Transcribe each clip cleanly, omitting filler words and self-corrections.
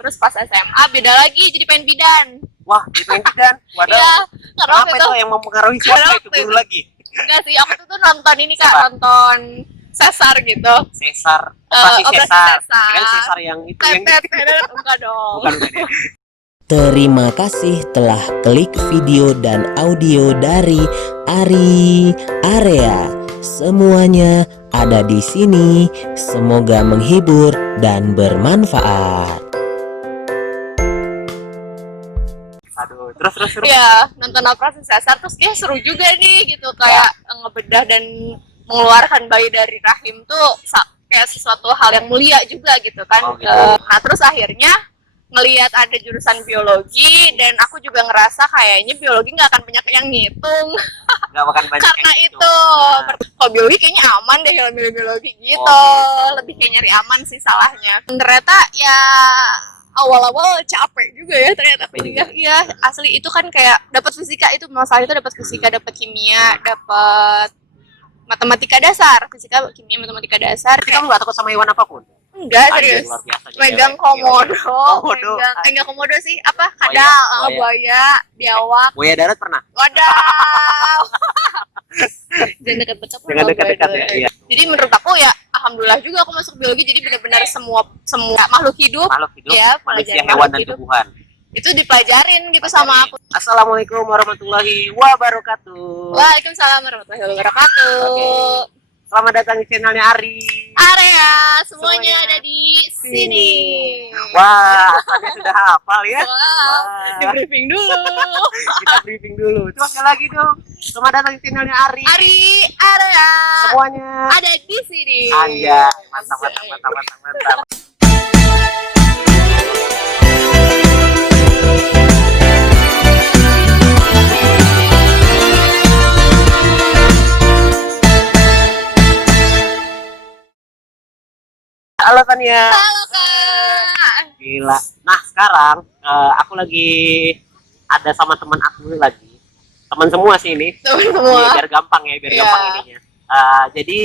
Terus pas SMA beda lagi jadi pengen bidan. Wah, jadi pengen bidan. Waduh. Iya, karena Apa waktu itu yang mempengaruhi siapa itu guru lagi? enggak sih, aku tuh nonton ini Kak, Siapa? nonton Sesar gitu. Sesar, operasi Operasi Sesar. Sesar. Kan Sesar yang itu yang Enggak dong. bukan ya. Terima kasih telah klik video dan audio dari Ari Area. Semuanya ada di sini. Semoga menghibur dan bermanfaat. Aduh, terus. Iya, nonton operasi Sesar terus dia seru juga nih gitu, kayak ngebedah dan mengeluarkan bayi dari rahim tuh kayak sesuatu hal yang mulia juga gitu kan. Oh, gitu. Nah, terus akhirnya ngelihat ada jurusan biologi dan aku juga ngerasa kayaknya biologi nggak akan banyak yang ngitung Nggak makan banyak karena kayak gitu. itu Benar. kalau biologi kayaknya aman deh kalau biologi gitu. Oh, gitu. Lebih kayak nyari aman sih salahnya. Ternyata ya awal-awal capek juga ya ternyata pendidikan. Iya, asli itu kan kayak dapat fisika, itu masalah itu dapat fisika, dapat kimia, dapat matematika dasar, fisika, kimia, matematika dasar. Tapi kamu nggak takut sama hewan apapun? Enggak, Anjir, serius. luar biasa nih Megang cewek. komodo, Komodo. enggak komodo sih, apa? Kadal, Buaya. buaya, biawak. Buaya darat pernah? Wadaw. Jangan dekat-dekat. Jangan dekat-dekat ya. Iya. Jadi menurut aku ya alhamdulillah juga aku masuk biologi, jadi benar-benar semua makhluk hidup Makhluk hidup, ya, manusia, pelajaran hewan makhluk dan hidup. tumbuhan. Itu dipelajarin gitu sama aku. Assalamualaikum warahmatullahi wabarakatuh. Waalaikumsalam warahmatullahi wabarakatuh. Selamat datang di channelnya Ari. Area semuanya Semuanya ada di sini. Wah, asalnya sudah hafal ya. Wow, Wah, di briefing dulu. kita briefing dulu. Coba sekali lagi dong. Selamat datang di channelnya Ari. Ari Area Semuanya ada di sini. Anja. Mantap. Halo Tania. Halo Kak. Gila. Nah sekarang aku lagi ada sama teman aku lagi. Teman semua sih ini. Teman Iya, semua. biar gampang ya, biar Iya. gampang ininya. Jadi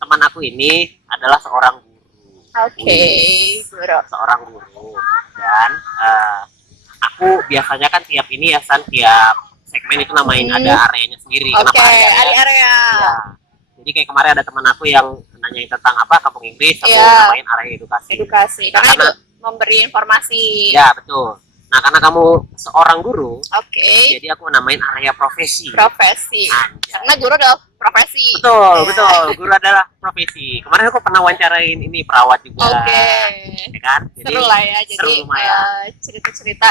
teman aku ini adalah seorang guru. Oke, guru. Seorang guru. Dan aku biasanya kan tiap ini ya, tiap segmen itu namain ada areanya sendiri. Oke, Kenapa area? Ari Area. Iya. Jadi kayak kemarin ada teman aku yang nanyain tentang apa kampung Inggris, aku Iya. namain area edukasi. Edukasi. Nah, Karena itu memberi informasi. Ya betul. Nah karena kamu seorang guru, Oke. jadi aku namain area profesi. Profesi. Anjay. Karena guru adalah profesi. Betul, Ya. betul. Guru adalah profesi. Kemarin aku pernah wawancarain ini perawat juga. Oke. Ya kan? Jadi Seru lah ya. seru Jadi lumayan. cerita-cerita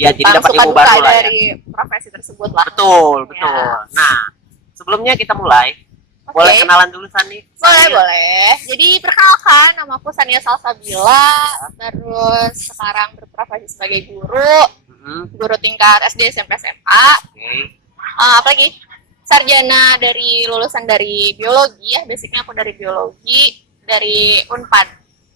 Ya jadi dapat ilmu suka-duka baru lah ya. dari profesi tersebut lah. Betul, betul. Ya. Nah, sebelumnya kita mulai. Oke. Boleh kenalan dulu Sani? Boleh. Jadi perkenalkan, nama aku Sania Salsabila. Terus sekarang berprofesi sebagai guru, guru tingkat SD, SMP, SMA. Oke. Apalagi sarjana dari lulusan dari biologi ya. Basicnya aku dari biologi dari Unpad.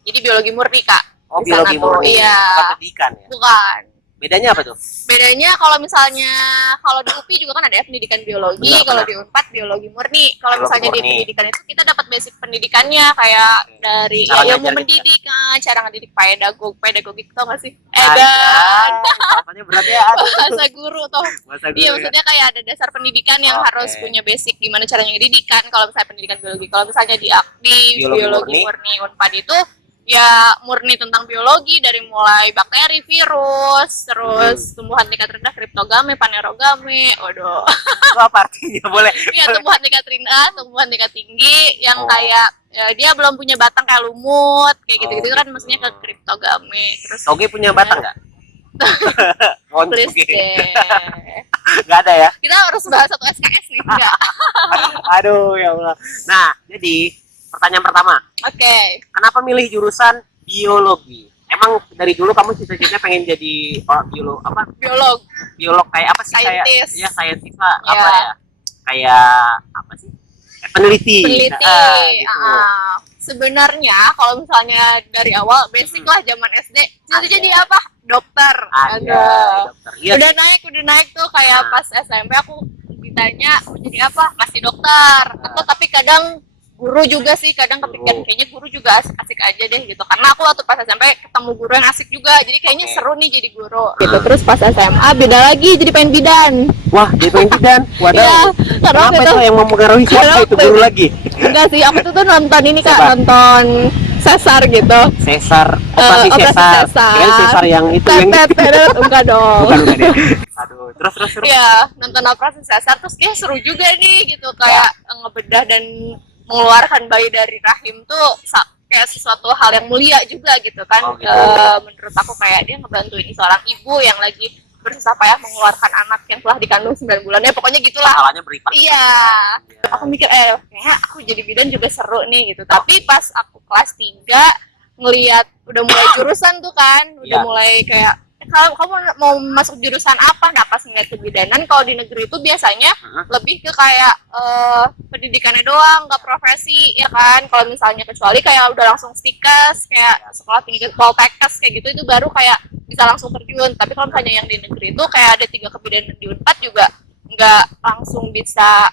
Jadi biologi murni Kak. Oh, Di sana biologi tuh, murni. iya. Bukan pendidikan ya? Bukan. Bedanya apa tuh? Bedanya kalau misalnya kalau di UPI juga kan ada ya pendidikan biologi, Benar, kalau benar. di Unpad biologi murni. Kalau Biologi misalnya di murni. pendidikan itu kita dapat basic pendidikannya kayak dari Cara ya, ilmu ngajar gitu mendidik, cara ngedidik pedagogik tau gak sih? Anjay, rasanya berat ya. Aduh. Bahasa guru tuh. Bahasa guru Iya, ya. maksudnya kayak ada dasar pendidikan yang Oke. harus punya basic gimana caranya ngedidik kan kalau misalnya pendidikan biologi. Kalau misalnya di Biologi biologi murni. murni Unpad itu ya murni tentang biologi dari mulai bakteri, virus, terus tumbuhan tingkat rendah, kriptogame, panerogame, waduh. Itu apa artinya? Boleh. Iya, tumbuhan tingkat rendah, tumbuhan tingkat tinggi yang Oh. kayak ya, dia belum punya batang kayak lumut, kayak gitu-gitu Oh, kan gitu. maksudnya ke kriptogame. Terus Toge punya batang nggak? Mohon please Toge. deh. Nggak ada ya? Kita harus bahas satu SKS nih, enggak? Aduh ya Allah. Nah, jadi pertanyaan pertama, Oke. kenapa milih jurusan biologi? Emang dari dulu kamu cita-citanya pengen jadi biolog apa? Biolog. Biolog kayak apa sih? Scientist. Kayak ya saintis lah, Ya. apa ya? Kayak apa sih? Peneliti. Peneliti. Gitu. Sebenarnya kalau misalnya dari awal basic lah zaman SD, jadi jadi apa? Dokter. Ada Aduh. dokter. Iya. Udah naik tuh kayak Nah. pas SMP aku ditanya mau jadi apa? Masih dokter. Atau tapi kadang guru juga sih kadang kepikiran kayaknya guru juga asik aja deh gitu, karena aku waktu pas SMP ketemu guru yang asik juga, jadi kayaknya seru nih jadi guru gitu. Terus pas SMA beda lagi, jadi pengen bidan. Wah, jadi pengen bidan. Waduh. Iya, karena Apa waktu itu yang mempengaruhi siapa itu guru lagi? enggak sih, aku tuh nonton ini Kak, Siapa? nonton Sesar gitu. Sesar, operasi Sesar. Kirain Sesar yang itu yang Enggak dong. bukan bukan ya. Aduh, terus. Iya, nonton operasi Sesar terus kayak seru juga nih gitu, kayak ngebedah dan mengeluarkan bayi dari rahim tuh kayak sesuatu hal yang mulia juga gitu kan. Oh, gitu. Menurut aku kayak dia ngebantuin seorang ibu yang lagi bersusah payah mengeluarkan anak yang telah dikandung 9 bulan, ya pokoknya gitulah. Pahalanya berlipat. Iya. Aku mikir kayaknya aku jadi bidan juga seru nih gitu. Tapi pas aku kelas 3 ngelihat udah mulai jurusan tuh kan, udah mulai kayak kalau kamu mau masuk jurusan apa? Nah, pas ngeliat kebidanan, kalau di negeri itu biasanya lebih ke kayak pendidikannya doang, nggak profesi, ya kan? Kalau misalnya kecuali kayak udah langsung stikes, kayak sekolah tinggi poltekkes kayak gitu, itu baru kayak bisa langsung terjun. Tapi kalau misalnya yang di negeri itu kayak ada 3 kebidanan di Unpad juga nggak langsung bisa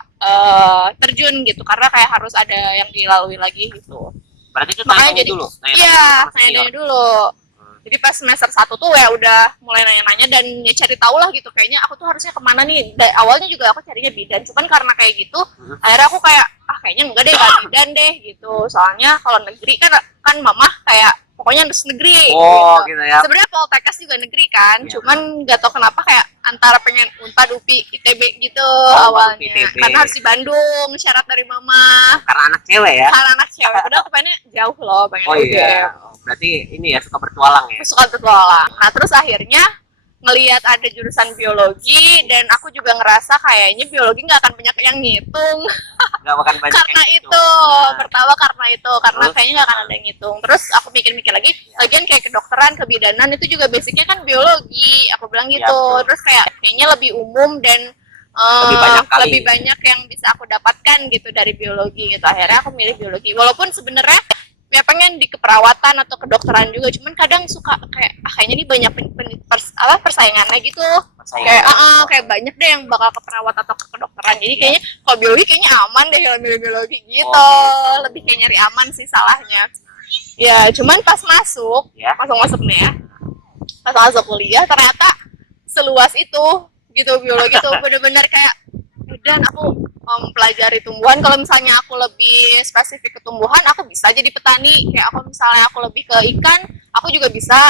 terjun gitu, karena kayak harus ada yang dilalui lagi gitu. Berarti itu Makanya tanya jadi dulu. iya, tanya dulu. Jadi pas semester 1 tuh ya udah mulai nanya-nanya dan ya cari tahu lah gitu, kayaknya aku tuh harusnya kemana nih. Awalnya juga aku carinya bidan, cuman karena kayak gitu akhirnya aku kayak kayaknya enggak deh, nggak bidan deh gitu. Soalnya kalau negeri kan mamah kayak pokoknya harus negeri gitu ya. Sebenarnya poltekkes juga negeri kan, cuman nggak tahu kenapa kayak antara pengen Unpad, UPI, ITB gitu awalnya. ITB. Karena harus di Bandung, syarat dari mama. Karena anak cewek ya. Karena anak cewek, udah aku pengennya jauh loh, pengen Berarti ini ya suka bertualang ya. suka bertualang. Nah terus akhirnya ngelihat ada jurusan biologi dan aku juga ngerasa kayaknya biologi nggak akan banyak yang ngitung. Nggak akan banyak Karena yang itu pertama karena Terus? kayaknya nggak akan ada yang ngitung. Terus aku mikir-mikir lagi, lagian kayak kedokteran, kebidanan itu juga basicnya kan biologi, aku bilang gitu. betul. Terus kayaknya lebih umum dan lebih banyak yang bisa aku dapatkan gitu dari biologi gitu. Akhirnya aku milih biologi, walaupun sebenarnya ya pengen di keperawatan atau kedokteran juga, cuman kadang suka kayak kayaknya ini banyak persaingannya gitu. Kayak banyak deh yang bakal ke perawat atau ke kedokteran, jadi kayaknya kalau biologi kayaknya aman deh kalau milih biologi gitu. Lebih kayak nyari aman sih salahnya ya. Cuman pas masuk nih ya, pas masuk kuliah ternyata seluas itu gitu biologi tuh. Bener-bener kayak dan aku mempelajari tumbuhan. Kalau misalnya aku lebih spesifik ke tumbuhan, aku bisa jadi petani. Kayak aku misalnya aku lebih ke ikan, aku juga bisa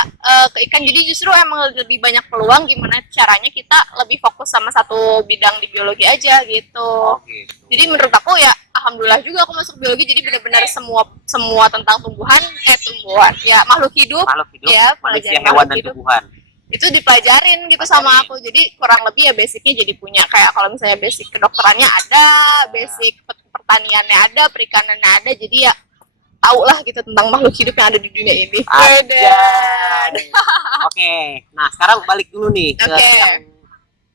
ke ikan. Jadi justru emang lebih banyak peluang gimana caranya kita lebih fokus sama satu bidang di biologi aja gitu. Jadi menurut aku ya alhamdulillah juga aku masuk biologi, jadi benar-benar semua tentang tumbuhan ya, makhluk hidup ya, manusia, hewan dan tumbuhan itu dipelajarin gitu sama aku. Jadi kurang lebih ya basicnya jadi punya, kayak kalau misalnya basic kedokterannya ada, basic pertaniannya ada, perikanannya ada, jadi ya tahu lah gitu tentang makhluk hidup yang ada di dunia ini. Oke, nah sekarang balik dulu nih ke yang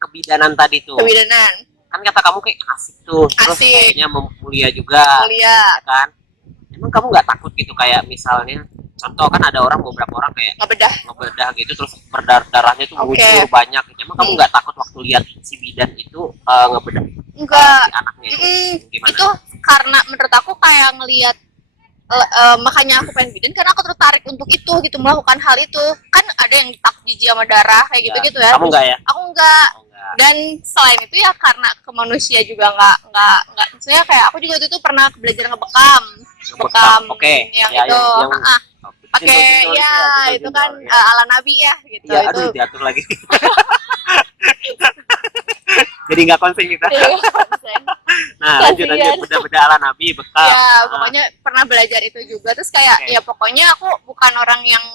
kebidanan tadi tuh. Kebidanan Kan kata kamu kayak asik tuh, terus kayaknya mulia juga, ya kan? Emang kamu nggak takut gitu kayak misalnya contoh kan ada beberapa orang kayak ngebedah gitu terus berdarahnya tuh muncul banyak. Emang kamu nggak takut waktu lihat si bidan itu ngebedah si anaknya itu? Gimana? Itu karena menurut aku kayak ngelihat makanya aku pengen bidan, karena aku tertarik untuk itu gitu, melakukan hal itu. Kan ada yang takut jijik sama darah kayak gitu ya. Kamu nggak ya? Aku nggak. Dan selain itu ya karena ke manusia juga nggak maksudnya kayak aku juga itu pernah belajar ngebekam yang itu pakai itu kan ala nabi ya gitu. Ya, aduh diatur lagi. Jadi nggak konsen kita. Nah lanjut beda-beda ala nabi bekam. Ya pokoknya pernah belajar itu juga. Terus kayak ya pokoknya aku bukan orang yang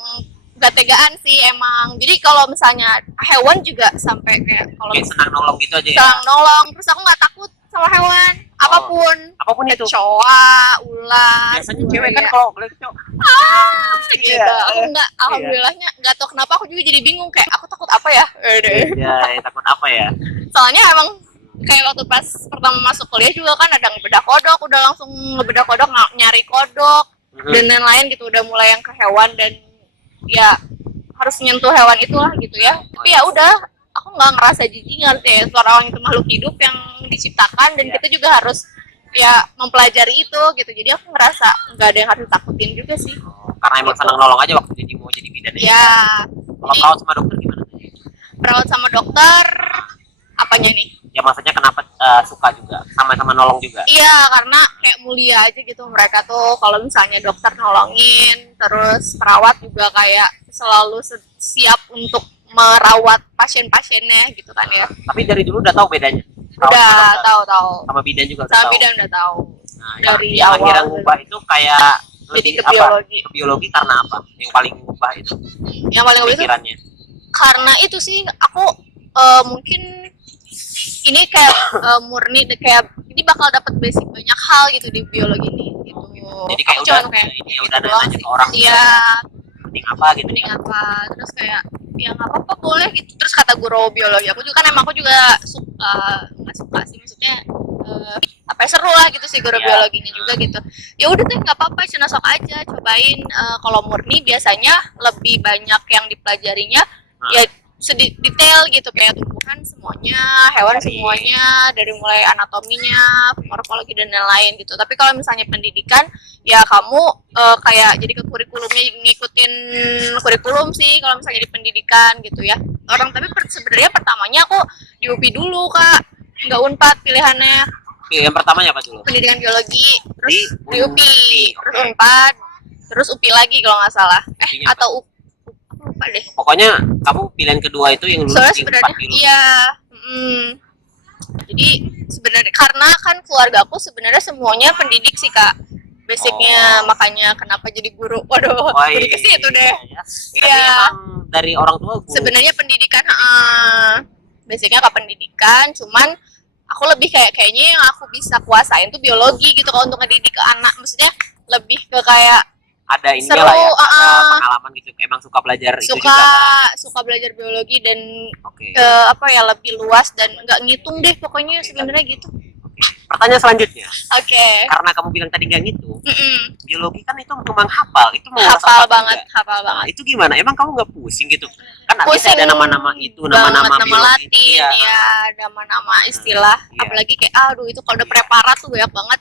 gak tegaan sih emang. Jadi kalau misalnya hewan juga sampai kayak kalau senang nolong gitu aja ya. Senang nolong, terus aku nggak takut sama hewan apapun itu, kecoa, ular. Biasanya cewek kan kalau boleh kecoa gitu. Aku nggak, alhamdulillahnya nggak tahu kenapa aku juga jadi bingung kayak aku takut apa ya. Takut apa ya? Soalnya emang kayak waktu pas pertama masuk kuliah juga kan ada ngebedah kodok, udah langsung ngebedah kodok, nyari kodok dan lain-lain gitu, udah mulai yang ke hewan dan ya harus nyentuh hewan itulah gitu ya. Tapi ya udah, aku nggak ngerasa jijik, ngerti ya, suara orang itu makhluk hidup yang diciptakan dan kita juga harus ya mempelajari itu gitu. Jadi aku ngerasa nggak ada yang harus takutin juga sih. Karena emang senang nolong aja waktu jadi mau jadi bidan ya. Kalau perawat sama dokter gimana? Perawat sama dokter apanya nih? Ya maksudnya kenapa suka juga sama-sama nolong juga? Iya, karena kayak mulia aja gitu mereka tuh. Kalau misalnya dokter nolongin, terus perawat juga kayak selalu siap untuk merawat pasien-pasiennya gitu kan ya. Tapi dari dulu udah tahu bedanya? Udah tahu. Sama bidan juga udah sama tahu? bidan udah tahu. Nah, dari yang awal akhirnya ngubah itu kayak jadi lebih ke biologi. Ke biologi karena apa? Yang paling ngubah itu? Yang paling ngubah itu pikirannya? Karena itu sih aku mungkin ini kayak murni kayak ini bakal dapat basic banyak hal gitu di biologi ini gitu. Jadi kayak udah ini udah nanya ke orang. Iya. Penting apa gitu? Penting apa? Terus kayak ya nggak apa-apa boleh gitu. Terus kata guru biologi aku juga kan emang aku juga suka nggak suka sih maksudnya apa ya, seru lah gitu sih guru biologinya juga gitu. Ya udah deh nggak apa-apa, cina sok aja cobain. Kalau murni biasanya lebih banyak yang dipelajarinya ya detail gitu kayak tumbuhan semuanya, hewan semuanya dari mulai anatominya, morfologi dan lain-lain gitu. Tapi kalau misalnya pendidikan ya kamu kayak jadi ke kurikulumnya ngikutin kurikulum sih kalau misalnya di pendidikan gitu ya. Tapi sebenarnya pertamanya aku di UPI dulu Kak, nggak Unpad pilihannya. Oke, yang pertamanya apa dulu? Pendidikan biologi, terus di UPI, terus Unpad, terus UPI lagi kalau nggak salah. Atau lupa deh. Pokoknya kamu pilihan kedua itu yang lulus di Unpad biologi. Iya. Jadi sebenarnya karena kan keluarga aku sebenarnya semuanya pendidik sih Kak. Basicnya makanya kenapa jadi guru. Waduh, jadi ke situ deh. Iya. Dari orang tua guru. Sebenarnya pendidikan basicnya ke pendidikan, cuman aku lebih kayaknya yang aku bisa kuasain tuh biologi gitu kalau untuk ngedidik ke anak. Maksudnya lebih ke kayak ada ininya lah ya, ada pengalaman gitu, emang suka belajar itu juga kan? Suka belajar biologi dan apa ya lebih luas dan nggak ngitung deh pokoknya sebenarnya gitu. Pertanyaan selanjutnya. Karena kamu bilang tadi nggak ngitung, biologi kan itu memang hafal, itu mau hafal banget. Nah, itu gimana? Emang kamu nggak pusing gitu? Kan bisa ada nama-nama itu, nama-nama biologi, Latin, ya, nama-nama istilah, apalagi kayak aduh itu kalau udah preparat tuh banyak banget,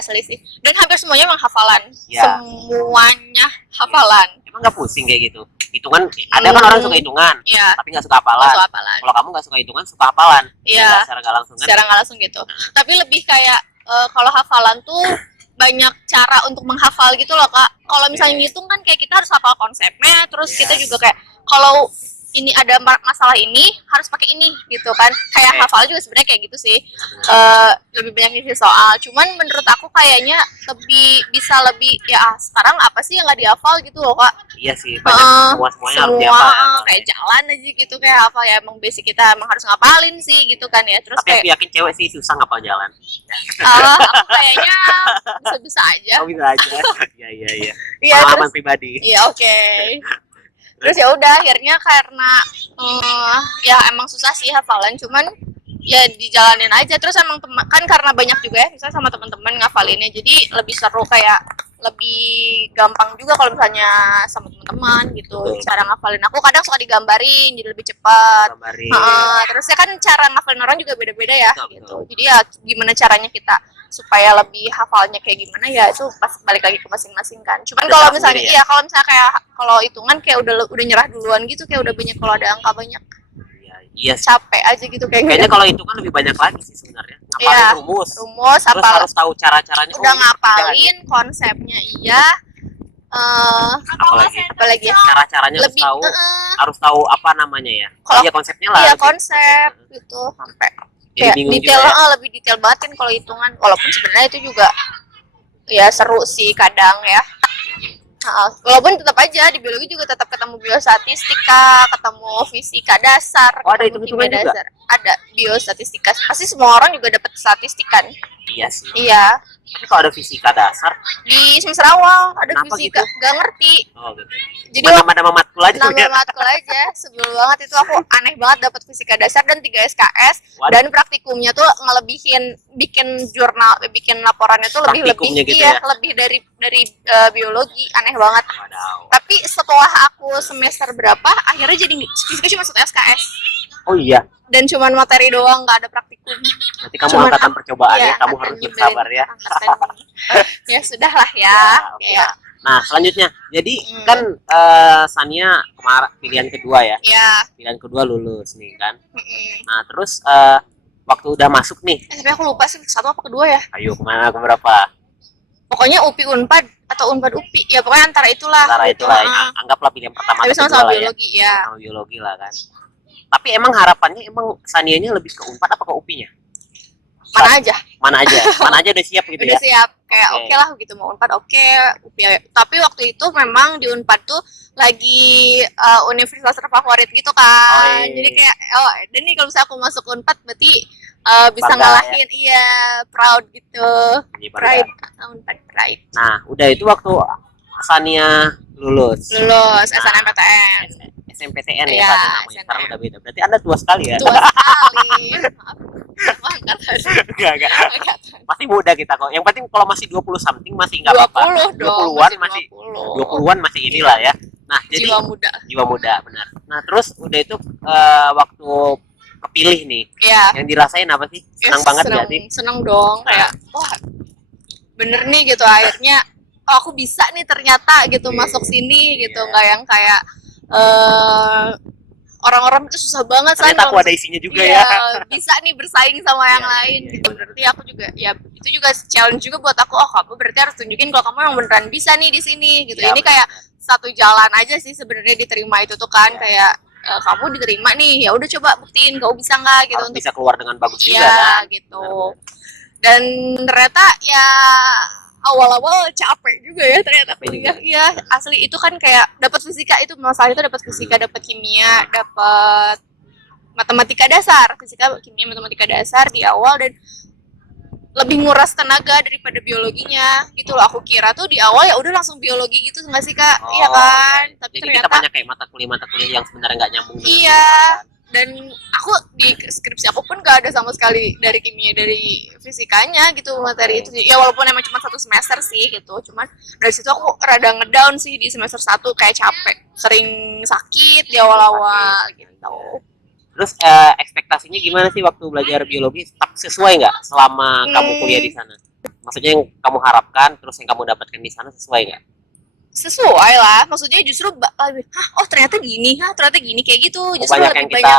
asli sih. Dan hampir semuanya emang hafalan, semuanya hafalan. Emang nggak pusing kayak gitu? Hitungan, ada kan orang suka hitungan, tapi nggak suka hafalan. Kalau kamu nggak suka hitungan, suka hafalan. Iya. Secara nggak langsung kan? Secara nggak langsung gitu. Tapi lebih kayak kalau hafalan tuh banyak cara untuk menghafal gitu loh Kak. Kalau misalnya ngitung kan kayak kita harus hafal konsepnya, terus kita juga kayak kalau ini ada masalah ini harus pakai ini gitu kan. Kayak hafal juga sebenarnya kayak gitu sih. Lebih banyak ngisi soal. Cuman menurut aku kayaknya bisa lebih ya sekarang apa sih yang nggak dihafal gitu loh Kak. Iya sih, banyak semuanya harus dihafal. Kayak jalan aja gitu kayak apa ya emang basic kita emang harus ngapalin sih gitu kan ya. Terus tapi aku yakin cewek sih susah ngapal jalan. Aku kayaknya bisa-bisa aja. Oh bisa aja. Iya. Pengalaman pribadi. Iya oke. Terus ya udah akhirnya karena ya emang susah sih hafalan, cuman ya dijalanin aja. Terus emang kan karena banyak juga ya misalnya sama teman-teman ngafalinnya, jadi lebih seru kayak lebih gampang juga kalau misalnya sama teman-teman gitu. Cara ngafalin aku kadang suka digambarin jadi lebih cepat. Terus ya kan cara ngafalin orang juga beda-beda ya gitu. Jadi ya gimana caranya kita supaya lebih hafalnya kayak gimana ya itu pas balik lagi ke masing-masing kan. Cuman kalau misalnya kalau misalnya kayak kalau hitungan kayak udah nyerah duluan gitu, kayak udah banyak kalau ada angka banyak. Iya, capek aja gitu kayaknya kalau hitungan lebih banyak lagi sih sebenarnya. Ngapalin rumus terus harus tahu cara-caranya. Udah ngapalin konsepnya apalagi cara-caranya harus tahu apa namanya ya. Iya konsepnya lah. Iya konsep gitu sampai kayak detail lebih detail banget kan kalau hitungan, walaupun sebenarnya itu juga ya seru sih kadang ya. Walaupun tetap aja di biologi juga tetap ketemu biostatistika, ketemu fisika dasar, ada hitung-hitungan dasar. Ada biostatistika. Pasti semua orang juga dapat statistik kan? Iya sih. Iya. Tapi kalau ada fisika dasar di semester awal ada fisika, gitu? Gak ngerti. Gitu. Jadi nama matkul aja. Matkul aja. Sebel banget itu, aku aneh banget dapat fisika dasar dan 3 SKS. Dan praktikumnya tuh ngelebihin bikin jurnal, bikin laporannya tuh lebih gitu lebih dari biologi, aneh banget. Tapi setelah aku semester berapa akhirnya jadi fisika cuma 1 SKS. Oh iya. dan cuman materi doang, nggak ada praktikum. Berarti kamu angkatan percobaan ya, kamu harus bersabar ya. Ya sudah lah ya. Ya. Nah selanjutnya, jadi kan Sania kemarin pilihan kedua ya. Pilihan kedua lulus nih kan. Nah terus waktu udah masuk nih. Tapi aku lupa sih satu apa kedua ya. Ayo kemana ke berapa? Pokoknya UPI Unpad atau Unpad UPI ya, pokoknya antara itulah. Anggaplah pilihan pertama. Tapi sama biologi ya. Sama biologi lah kan. Tapi emang harapannya emang Sanianya lebih ke Unpad apa ke UPI-nya? Mana aja udah siap gitu udah siap kayak oke lah gitu, mau Unpad UPI. Tapi waktu itu memang di Unpad tuh lagi universitas terfavorit gitu kan. Jadi kayak dan nih kalau misalnya aku masuk Unpad berarti bisa ngalahin proud gitu. Pride, Unpad pride. Nah udah itu waktu Sania lulus SNMPTN. SMPTN ya tadi namanya. Sekarang udah beda. Berarti Anda tua sekali ya. Tua sekali. Enggak. Masih muda kita kok. Yang penting kalau masih 20 something masih enggak apa-apa. 20-an masih 20-an masih inilah ya. Nah, jadi jiwa muda benar. Nah, terus udah itu waktu kepilih nih. Yang dirasain apa sih? Senang banget enggak sih? Senang dong, kayak wah bener nih gitu akhirnya aku bisa nih ternyata gitu masuk sini gitu, nggak yang kayak orang-orang itu susah banget. Ternyata aku ada isinya juga ya. Bisa nih bersaing sama yang lain gitu. Berarti aku juga ya itu juga challenge juga buat aku. Kamu berarti harus tunjukin kalau kamu yang beneran bisa nih di sini gitu. Ini kayak satu jalan aja sih sebenarnya diterima itu tuh kan kayak kamu diterima nih, ya udah coba buktiin kamu bisa nggak gitu. Harus bisa keluar dengan bagus juga kan. Gitu. Dan ternyata ya awal-awal capek juga ya ternyata kuliah. Iya, asli itu kan kayak dapat fisika, itu masalah itu dapat fisika, dapat kimia, dapat matematika dasar, fisika, kimia, matematika dasar di awal, dan lebih nguras tenaga daripada biologinya gitu loh. Aku kira tuh di awal ya udah langsung biologi gitu nggak sih Kak? Iya kan? Tapi jadi ternyata kita banyak kayak mata kuliah yang sebenarnya nggak nyambung. Iya. Dan aku di skripsi aku pun gak ada sama sekali dari kimia, dari fisikanya gitu materi itu. Ya walaupun emang cuma 1 semester sih gitu, cuman dari situ aku rada ngedown sih di semester 1, kayak capek, sering sakit di awal-awal gitu. Terus ekspektasinya gimana sih waktu belajar biologi? Tetap sesuai nggak selama kamu kuliah di sana? Maksudnya yang kamu harapkan, terus yang kamu dapatkan di sana sesuai nggak? Sesuai lah, maksudnya justru ternyata gini, kayak gitu. Justru lebih banyak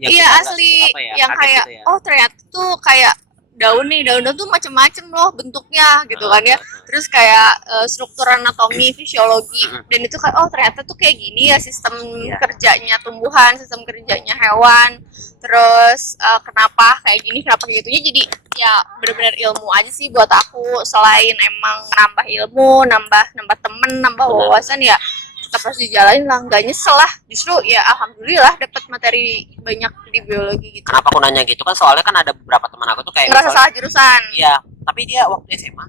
yang asli yang kayak gitu ya. Ternyata tuh kayak daun tuh macem-macem loh bentuknya gitu kan ya. Terus kayak struktur anatomi, fisiologi, dan itu kayak ternyata tuh kayak gini ya sistem kerjanya tumbuhan, sistem kerjanya hewan. Terus kenapa kayak gini, kenapa kayak gitunya. Jadi ya benar-benar ilmu aja sih buat aku, selain emang nambah ilmu, nambah temen, nambah wawasan, ya tetap harus dijalanin lah, nggak nyesel lah. Justru ya alhamdulillah dapat materi banyak di biologi gitu. Kenapa aku nanya gitu kan, soalnya kan ada beberapa teman aku tuh kayak ngerasa salah jurusan. Iya, tapi dia waktu SMA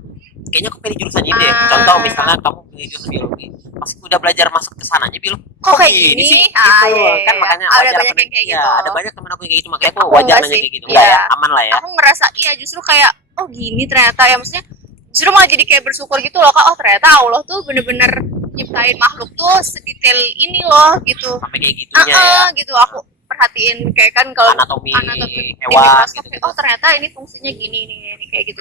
kayaknya aku pilih jurusan ini deh. Contoh misalnya kamu pilih jurusan biologi, pas udah belajar masuk ke sananya bilang kok kayak gini sih? Kan makanya ada banyak yang kayak gitu. Ada banyak teman aku yang kayak gitu, makanya aku wajar nanya kayak gitu. Enggak ya, aman lah ya. Aku ngerasa justru kayak gini ternyata ya, maksudnya justru malah jadi kayak bersyukur gitu loh Kak. Ternyata Allah tuh bener-bener nyiptain makhluk tuh sedetail ini loh gitu. Sampai kayak gitunya ya. Gitu aku perhatiin kayak kan kalau anatomi hewan gitu. Ternyata ini fungsinya gini kayak gitu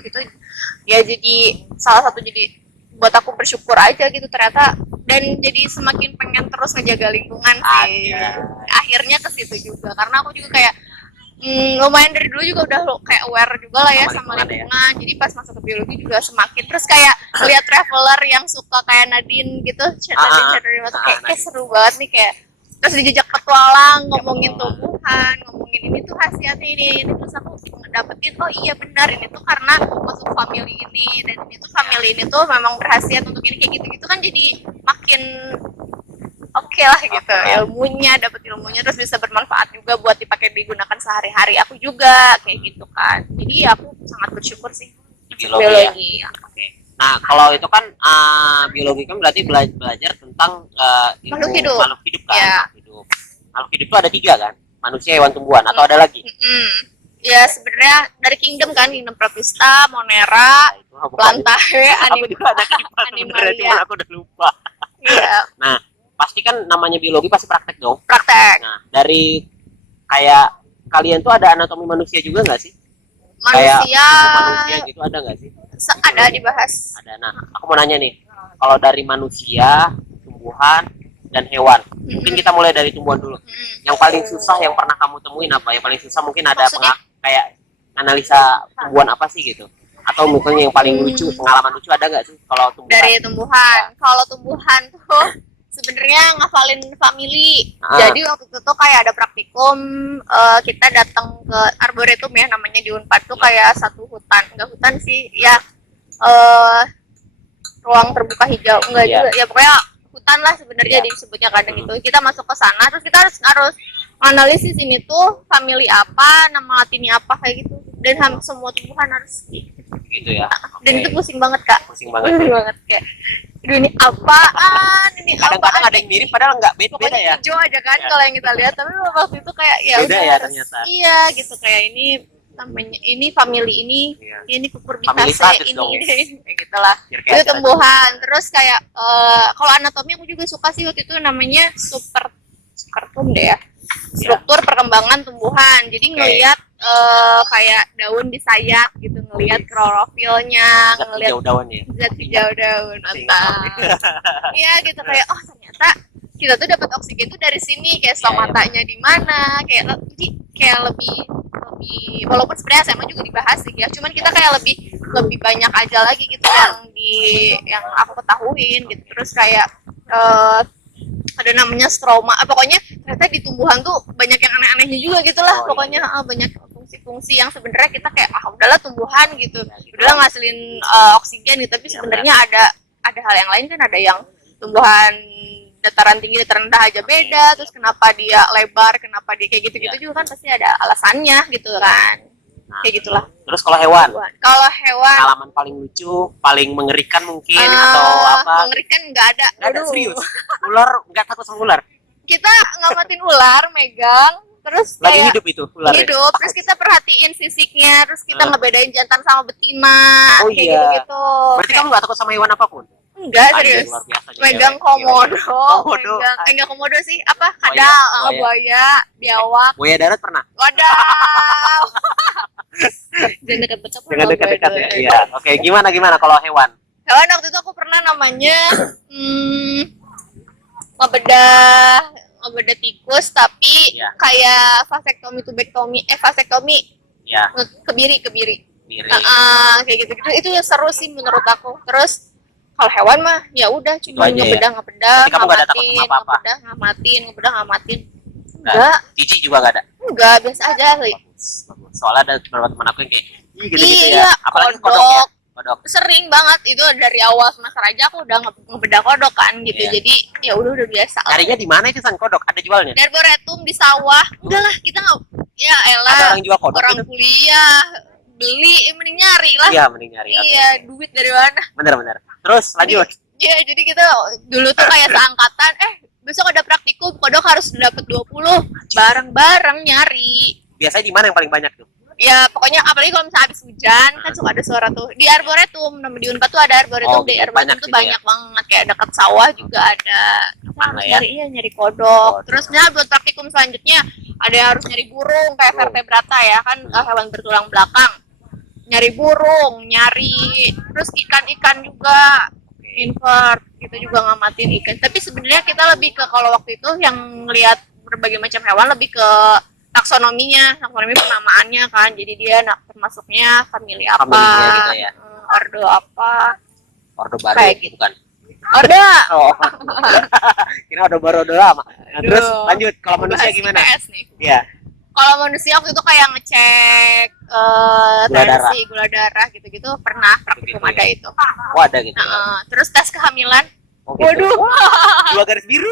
ya. Jadi salah satu jadi buat aku bersyukur aja gitu ternyata, dan jadi semakin pengen terus ngejaga lingkungan sih. Akhirnya ke situ juga karena aku juga kayak lumayan dari dulu juga udah kayak aware juga lah ya sama lingkungan. Jadi pas masuk ke biologi juga semakin, terus kayak lihat traveler yang suka kayak Nadine gitu, Nadine kayak seru banget nih, kayak terus dijajak petualang ngomongin tumbuhan, ngomongin ini tuh khasiatnya ini, terus aku dapetin iya benar ini tuh karena masuk family ini, dan ini tuh family ini tuh memang berkhasiat untuk ini, kayak gitu kan. Jadi makin oke lah gitu, dapat ilmunya terus bisa bermanfaat juga buat dipakai digunakan sehari-hari aku juga kayak gitu kan. Jadi aku sangat bersyukur sih biologi. Ya. Oke. Nah kalau itu kan biologi kan berarti belajar tentang ilmu makhluk hidup kan. Ya. Makhluk hidup itu ada 3 kan, manusia, hewan, tumbuhan, atau ada lagi? Ya sebenarnya dari kingdom kan, kingdom Protista, Monera, Plantae, Animalia. Aku udah lupa. Iya. Nah pasti kan namanya biologi pasti praktek dong. Praktek. Nah dari kayak kalian tuh ada anatomi manusia juga nggak sih? Manusia, kayak manusia gitu ada nggak sih? Ada dibahas. Ada. Nah, aku mau nanya nih, kalau dari manusia, tumbuhan, dan hewan, mungkin kita mulai dari tumbuhan dulu. Yang paling susah yang pernah kamu temuin apa? Yang paling susah mungkin ada kayak analisa tumbuhan apa sih gitu? Atau mungkin yang paling lucu, pengalaman lucu ada nggak sih kalau tumbuhan? Dari tumbuhan. Kalau tumbuhan tuh sebenarnya ngafalin family. Jadi waktu itu tuh kayak ada praktikum, kita datang ke arboretum ya namanya di Unpad tuh kayak satu hutan, enggak hutan sih, ya ruang terbuka hijau enggak juga, ya pokoknya hutan lah sebenarnya disebutnya kadang gitu. Kita masuk ke sana terus kita harus analisis ini tuh family apa, nama latinnya apa kayak gitu. Dan semua tumbuhan harus gitu ya. Dan itu pusing banget Kak. Pusing banget. Pusing banget kayak ini apaan, ini kadang-kadang ada yang mirip padahal nggak beda ya. Hijau aja kan kalau yang kita lihat, tapi waktu itu kayak ya beda udah ya ternyata. Iya gitu, kayak ini namanya ini family ini cucurbitaceae ini kayak gitulah. Itu tumbuhan. Terus kayak kalau anatomi aku juga suka sih waktu itu namanya supertum deh ya. Struktur perkembangan tumbuhan. Jadi ngelihat kayak daun di sayap gitu, ngelihat klorofilnya, ngelihat zat hijau daun. Iya gitu, kayak oh ternyata kita tuh dapat oksigen tuh dari sini, kayak stomatanya di mana, kayak jadi kayak lebih walaupun sebenarnya SMA juga dibahas sih ya, cuman kita kayak lebih banyak aja lagi gitu yang aku ketahuin gitu. Terus kayak ada namanya stroma, pokoknya ternyata di tumbuhan tuh banyak yang aneh-anehnya juga gitulah. Pokoknya banyak fungsi-fungsi yang sebenarnya kita kayak udahlah tumbuhan gitu, udahlah ngasilin oksigen gitu, tapi sebenarnya ada hal yang lain kan, ada yang tumbuhan dataran tinggi dataran rendah aja beda, terus kenapa dia lebar, kenapa dia kayak gitu-gitu juga kan pasti ada alasannya gitu kan. Kayak gitulah. Terus kalau hewan pengalaman paling lucu, paling mengerikan mungkin atau apa? Mengerikan nggak ada. Serius. Ular, nggak takut sama ular? Kita ngamatin ular, megang, terus lagi kayak hidup itu ular. Hidup, terus kita perhatiin fisiknya, terus kita ngebedain jantan sama betina, kayak gitu-gitu. Berarti kamu nggak takut sama hewan apapun? Enggak, serius. Megang komodo. Enggak komodo sih, apa? Kadal, buaya, biawak. Buaya darat pernah? Wadaw. Jangan dekat-dekat ya. Iya. Oke, gimana kalau hewan? Hewan waktu itu aku pernah namanya ngebedah tikus, tapi kayak vasektomi. Ya. Kebiri. Kayak gitu. Itu seru sih menurut aku. Terus kalau hewan mah ya udah cuma ngebedah, ngamatin. Enggak. Jijik juga enggak ada? Enggak, biasa aja sih. Soalnya ada beberapa teman aku yang kayak gitu ya. Apalagi kodok. Sering banget itu dari awal semester aja aku udah ngebedah kodok kan gitu. Jadi ya udah biasa. Carinya di mana itu sang kodok? Ada jualnya? Di arboretum di sawah. Enggak lah, kita nggak. Ya elah. Ada orang jual kodok. Orang kuliah beli, mending nyari lah. Iya, mending nyari. Iya, duit dari mana? Bener. Terus lanjut. Iya, jadi kita dulu tuh kayak seangkatan, besok ada praktikum, kodok harus dapat 20. Bareng-bareng nyari. Biasanya di mana yang paling banyak tuh? Ya, pokoknya apalagi kalau misalnya habis hujan, kan suka ada suara tuh. Di arboretum, di Unpad tuh ada arboretum, di arboretum tuh banyak banget, kayak dekat sawah juga ada. Nyari kodok. Terus buat praktikum selanjutnya ada yang harus nyari burung kayak vertebrata ya, kan hewan bertulang belakang. Nyari burung, terus ikan juga, invert, kita juga ngamatin ikan. Tapi sebenarnya kita lebih ke, kalau waktu itu yang lihat berbagai macam hewan, lebih ke taksonomi penamaannya kan. Jadi dia termasuknya family apa, gitu ya. Ordo apa, ordo baru gitu kan. Ordo. Kira ordo baru ordo lama. Terus lanjut, kalau manusia gimana? Iya. Kalau manusia waktu itu kayak ngecek gula darah gitu-gitu, pernah praktikum ada itu. Oh, ada gitu. Terus tes kehamilan. Waduh. 2 garis biru.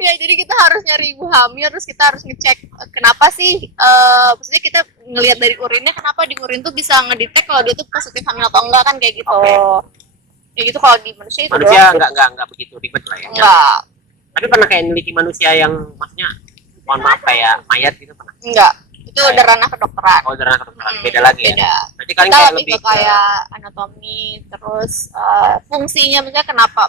Ya, jadi kita harus nyari ibu hamil, terus kita harus ngecek kenapa sih, maksudnya kita ngelihat dari urinnya, kenapa di urin tuh bisa ngedetek kalau dia tuh positif hamil atau enggak kan, kayak gitu. Ya gitu. Kalau di manusia itu enggak begitu ribet lah ya. Enggak. Tapi pernah kayak neliti manusia yang maksudnya mohon maaf kayak mayat gitu pernah? Enggak. Itu udah ranah kedokteran. Oh, udah ranah kedokteran. Beda lagi ya. Beda. Berarti kalian Kita kayak lebih ke kayak anatomi, terus fungsinya misalnya kenapa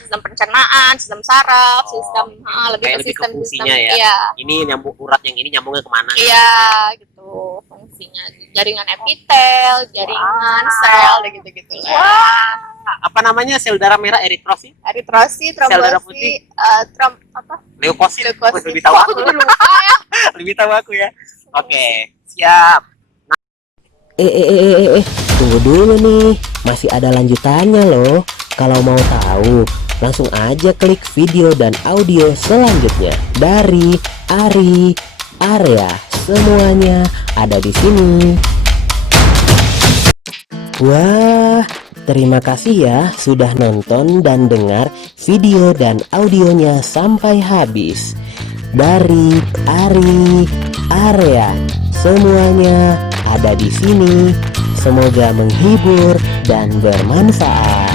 sistem pencernaan, sistem saraf, sistem lebih kayak ke sistem fungsinya ya. Iya. Ini nyambung urat yang ini nyambungnya kemana? Iya, gitu fungsinya. Jaringan epitel, jaringan sel, gitu-gitu lah. Apa namanya, sel darah merah, eritrosit, Eritrosit, sel darah trombosit, putih, leukosit. leukosit. Lebih tahu aku. Lupa ya. Lebih tahu aku ya. Oke, siap. Tunggu dulu nih, masih ada lanjutannya loh. Kalau mau tahu, langsung aja klik video dan audio selanjutnya dari Ari Area. Semuanya ada di sini. Wah, terima kasih ya sudah nonton dan dengar video dan audionya sampai habis. Dari Ari Area, semuanya ada di sini. Semoga menghibur dan bermanfaat.